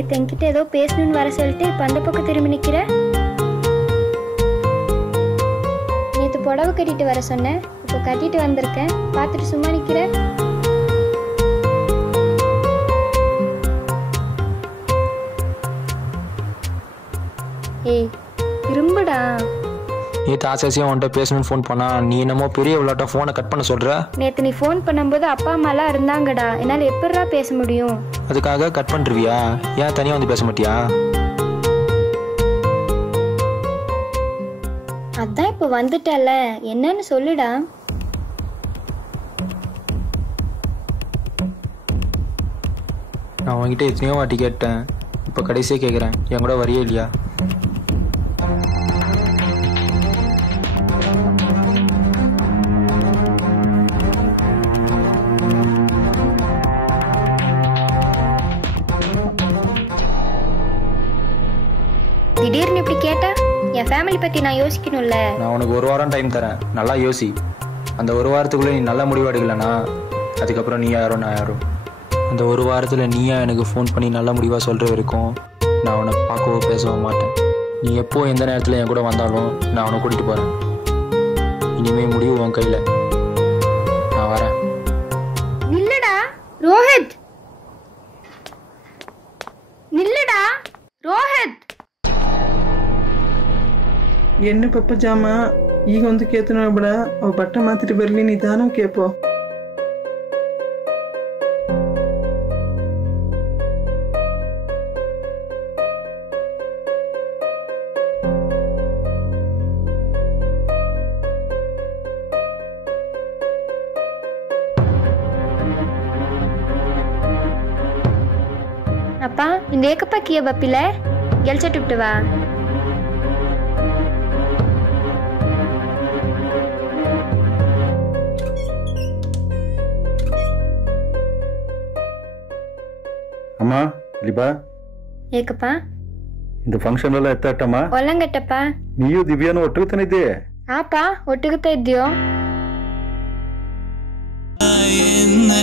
நேத்து என்கிட்ட ஏதோ பேசணும்னு வர சொல்லிட்டு இப்ப அந்த பக்கம் திரும்பி நிக்கிற. நேத்து புடவை கட்டிட்டு வர சொன்னேன், இப்போ கட்டிட்டு வந்திருக்கேன், பார்த்துட்டு சும்மா நிக்கிற. ஏய் திரும்புடா. நேற்று ஆசாசியாக உன்கிட்ட பேசணும்னு ஃபோன் பண்ணா நீ என்னமோ பெரிய விளையாட்ட ஃபோனை கட் பண்ண சொல்கிற. நேற்று நீ ஃபோன் பண்ணும்போது அப்பா அம்மாலாம் இருந்தாங்கடா, என்னால் எப்படிடா பேச முடியும்? அதுக்காக கட் பண்ணிருவியா? ஏன் தனியாக வந்து பேச மாட்டியா? அதான் இப்போ வந்துட்டல, என்னன்னு சொல்லுடா. நான் உங்ககிட்ட எத்தனையோ வாட்டி கேட்டேன், இப்போ கடைசியாக கேட்குறேன், என் கூட வரியே இல்லையா? திடீர்னு இப்படி கேட்டா என் ஃபேமிலி பத்தி நான் யோசிக்கணும்ல. நான் உனக்கு ஒரு வாரம் டைம் தரேன், நல்லா யோசி. அந்த ஒரு வாரத்துக்குள்ளே நீ நல்ல முடிவு எடுக்கலனா அதுக்கப்புறம் நீ யாரோ நான் யாரோ. அந்த ஒரு வாரத்தில் நீயா எனக்கு ஃபோன் பண்ணி நல்ல முடிவாக சொல்கிற வரைக்கும் நான் உன்னை பார்க்கவோ பேசவோ மாட்டேன். நீ எப்போ எந்த நேரத்தில் என் கூட வந்தாலும் நான் உன்னை கூட்டிகிட்டு போகிறேன். இனிமேல் முடிவு உன் கையில். நான் வரேன். நில்லுடா ரோஹித், நில்லுடா ರೋಹಿತ್. ಎಣ್ಣೆ ಪಪ್ಪ ಜಾಮ ಈಗ ಒಂದು ಕೇತನ ಬಿಡ ಅವ್ ಬಟ್ಟೆ ಮಾತ್ರ ಬರ್ಲಿ ನಿಧಾನ ಕೇಪೋ. ಅಪ್ಪ ನಿಂದು ಏಕಪ್ಪ ಕಿಯ ಬಪ್ಪಿಲ್ಲ ಗೆಲ್ಚಟ್ಟುವಾ. ಅಮ್ಮ ಇಲ್ಲಿ ಬಾ. ಏಕಪ್ಪ ಇಂದು ಫಂಕ್ಷನ್ ಎಲ್ಲ ಎತ್ತಾಟಮ್ಮ. ಒಲ್ಲಂಗಟ್ಟಪ್ಪ. ನೀಯು ದಿವ್ಯಾನು ಒಟ್ಟಿಗೆ ತಾನೆ ಇದ್ದೆ? ಆಪ ಒಟ್ಟಿಗುತ್ತಾ ಇದ್ಯೋ? என்ன